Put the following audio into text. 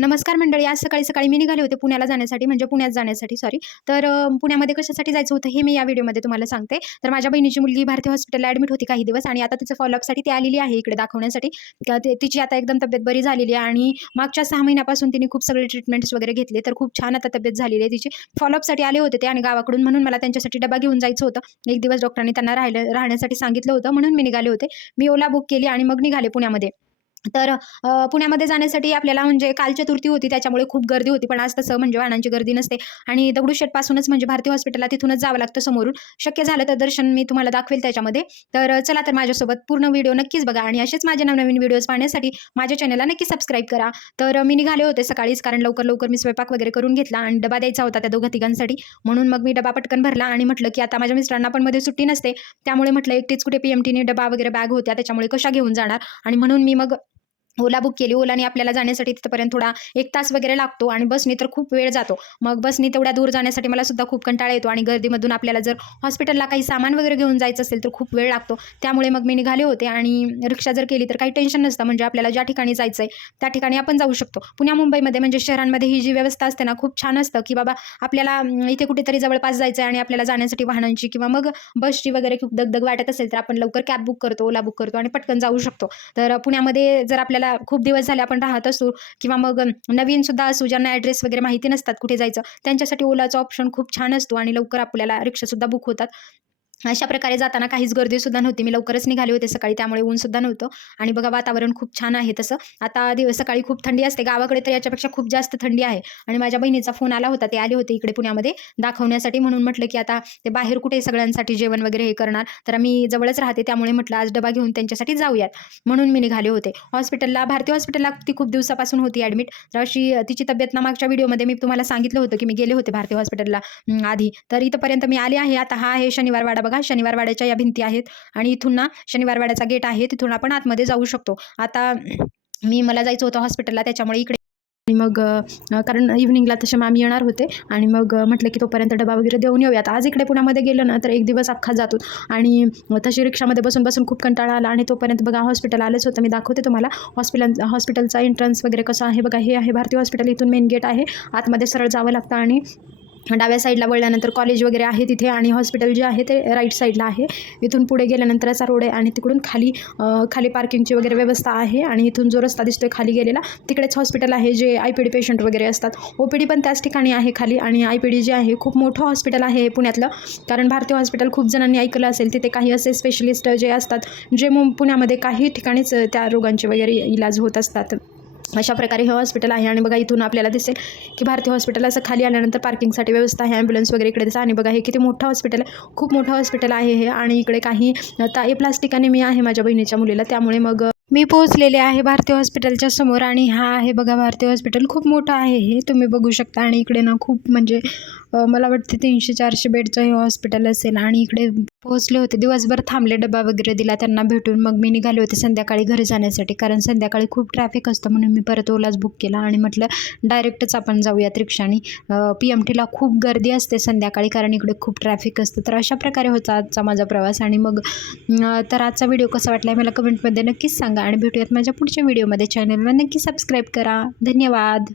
नमस्कार मंडळी, आज सकाळी सकाळी मी निघाले होते पुण्याला जाण्यासाठी, म्हणजे पुण्यात जाण्यासाठी सॉरी. तर पुण्यामध्ये कशासाठी जायचं होतं हे मी या व्हिडिओमध्ये तुम्हाला सांगते. तर माझ्या बहिणीची मुलगी भारती हॉस्पिटलला ॲडमिट होती काही दिवस आणि आता तिचं फॉलोअपसाठी ती आलेली आहे इकडे दाखवण्यासाठी. तिची आता एकदम तब्येत बरी झालेली आहे आणि मागच्या 6 महिन्यापासून तिने खूप सगळे ट्रीटमेंट्स वगैरे घेतले, तर खूप छान आता तब्येत झालेली आहे तिची. फॉलोअपसाठी आले होते ते आणि गावाकडून, म्हणून मला त्यांच्यासाठी डबा घेऊन जायचं होतं. एक दिवस डॉक्टरांनी त्यांना राहण्यासाठी सांगितलं होतं, म्हणून मी निघाले होते. मी ओला बुक केली आणि मग निघाले पुण्यामध्ये. तर पुण्यामध्ये जाण्यासाठी आपल्याला म्हणजे काल चतुर्थी होती त्याच्यामुळे खूप गर्दी होती, पण आज तसं म्हणजे वाहनांची गर्दी नसते आणि दगडूशेठपासूनच म्हणजे भारती हॉस्पिटलला तिथूनच जावं लागतं समोरून. शक्य झालं तर दर्शन मी तुम्हाला दाखवेल त्याच्यामध्ये. तर चला तर माझ्यासोबत पूर्ण व्हिडिओ नक्कीच बघा आणि असेच माझे नवनवीन व्हिडिओज पाहण्यासाठी माझ्या चॅनलला नक्की सबस्क्राईब करा. तर मी निघाले होते सकाळीच, कारण लवकर लवकर मी स्वयंपाक वगैरे करून घेतला आणि डबा द्यायचा होता त्या दोघा तिघांसाठी, म्हणून मग मी डबा पटकन भरला आणि म्हटलं की आता माझ्या मिस्टरांना पण मध्ये सुट्टी नसते, त्यामुळे म्हटलं एकटीच कुठे PMTने डबा वगैरे बॅग होत्या त्याच्यामुळे कशा घेऊन जाणार, आणि म्हणून मी मग ओला बुक केली. ओलाने आपल्याला जाण्यासाठी तिथपर्यंत थोडा 1 तास वगैरे लागतो आणि बसने तर खूप वेळ जातो. मग बसने तेवढ्या दूर जाण्यासाठी मला सुद्धा खूप कंटाळा येतो आणि गर्दीमधून आपल्याला जर हॉस्पिटलला काही सामान वगैरे घेऊन जायचं असेल तर खूप वेळ लागतो. त्यामुळे मग मी निघाले होते आणि रिक्षा जर केली तर काही टेन्शन नसतं, म्हणजे आपल्याला ज्या ठिकाणी जायचं आहे त्या ठिकाणी आपण जाऊ शकतो. पुण्या मुंबईमध्ये म्हणजे शहरांमध्ये ही जी व्यवस्था असते ना, खूप छान असतं, की बाबा आपल्याला इथे कुठेतरी जवळपास जायचं आहे आणि आपल्याला जाण्यासाठी वाहनांची किंवा मग बसची वगैरे खूप दगदग वाटत असेल तर आपण लवकर कॅब बुक करतो, ओला बुक करतो आणि पटकन जाऊ शकतो. तर पुण्यामध्ये जर आपल्याला खूप दिवस झाले आपण राहत असू किंवा मग नवीन सुद्धा असू, ज्यांना ॲड्रेस वगैरे माहिती नसतात कुठे जायचं, त्यांच्यासाठी ओलाचा ऑप्शन खूप छान असतो आणि लवकर आपल्याला रिक्षासुद्धा बुक होतात. अशा प्रकारे जाताना काहीच गर्दीसुद्धा नव्हती. मी लवकरच निघाले होते सकाळी, त्यामुळे ऊनसुद्धा नव्हतं आणि बघा वातावरण खूप छान आहे तसं. आता सकाळी खूप थंडी असते गावाकडे, तर याच्यापेक्षा खूप जास्त थंडी आहे आणि माझ्या बहिणीचा फोन आला होता. ते आले होते इकडे पुण्यामध्ये दाखवण्यासाठी, म्हणून म्हटलं की आता ते बाहेर कुठे सगळ्यांसाठी जेवण वगैरे हे करणार, तर मी जवळच राहते त्यामुळे म्हटलं आज डबा घेऊन त्यांच्यासाठी जाऊयात, म्हणून मी निघाले होते हॉस्पिटलला. भारती हॉस्पिटलला ती खूप दिवसापासून होती ॲडमिट. तर अशी तिची तब्येत ना, मागच्या व्हिडिओमध्ये मी तुम्हाला सांगितलं होतं की मी गेले होते भारती हॉस्पिटलला आधी. तर इथंपर्यंत मी आले आहे. आता हा आहे शनिवार वाडा. बघा शनिवार वाड्याच्या या भिंती आहेत आणि इथून ना शनिवार वाड्याचा गेट आहे, तिथून आपण आतमध्ये जाऊ शकतो. आता मला जायचं होतं हॉस्पिटलला, त्याच्यामुळे इकडे आणि मग कारण इव्हनिंगला तसे मामी येणार होते आणि मग म्हटलं की तोपर्यंत डबा वगैरे देऊन येऊयात. आज इकडे पुण्यामध्ये गेलं ना तर एक दिवस अख्खा जातो आणि तशी रिक्षामध्ये बसून बसून खूप कंटाळा आला आणि तोपर्यंत बघा हॉस्पिटल आलंच होतं. मी दाखवते तुम्हाला हॉस्पिटलचा एंट्रन्स वगैरे कसं आहे बघा. हे आहे भारती हॉस्पिटल, इथून मेन गेट आहे, आतमध्ये सरळ जावं लागतं आणि डाव्या साईडला वळल्यानंतर कॉलेज वगैरे आहे तिथे आणि हॉस्पिटल जे आहे ते राईट साईडला आहे. इथून पुढे गेल्यानंतर असा रोड आहे आणि तिकडून खाली पार्किंगची वगैरे व्यवस्था आहे आणि इथून जो रस्ता दिसतोय खाली गेलेला तिकडेच हॉस्पिटल आहे, जे IPD पेशंट वगैरे असतात. OPD पण त्याच ठिकाणी आहे खाली आणि IPD जे आहे खूप मोठं हॉस्पिटल आहे पुण्यातलं. कारण भारती हॉस्पिटल खूप जणांनी ऐकलं असेल, तिथे काही असे स्पेशलिस्ट जे असतात जे पुण्यामध्ये काही ठिकाणीच त्या रोगांचे वगैरे इलाज होत असतात. अशा प्रकारे हे हॉस्पिटल आहे आणि बघा इथून आपल्याला दिसेल की भारती हॉस्पिटल असं खाली आल्यानंतर पार्किंगसाठी व्यवस्था आहे, ॲम्ब्युलन्स वगैरे इकडे दिसतं आणि बघा हे किती मोठं हॉस्पिटल आहे, खूप मोठं हॉस्पिटल आहे हे. आणि इकडे काही प्लास्टिक मी आहे माझ्या बहिणीच्या मुलीला, त्यामुळे मग मी पोहोचलेले आहे भारती हॉस्पिटलच्या समोर आणि हा आहे बघा भारती हॉस्पिटल. खूप मोठं आहे हे, तुम्ही बघू शकता. आणि इकडे ना खूप म्हणजे मला वाटते 300-400 बेडचं हे हॉस्पिटल असेल आणि इकडे पोहोचले होते, दिवसभर थांबले, डबा वगैरे दिला त्यांना भेटून. मग मी निघाले होते संध्याकाळी घरी जाण्यासाठी, कारण संध्याकाळी खूप ट्रॅफिक असतं, म्हणून मी परत ओलाच बुक केला आणि म्हटलं डायरेक्टच आपण जाऊयात रिक्षाने. PMTला खूप गर्दी असते संध्याकाळी, कारण इकडे खूप ट्रॅफिक असतं. तर अशा प्रकारे होता आजचा माझा प्रवास आणि मग तर आजचा व्हिडिओ कसा वाटला मला कमेंटमध्ये नक्कीच सांगा आणि भेटूयात माझ्या पुढच्या व्हिडिओमध्ये. चॅनलला नक्की सबस्क्राईब करा. धन्यवाद.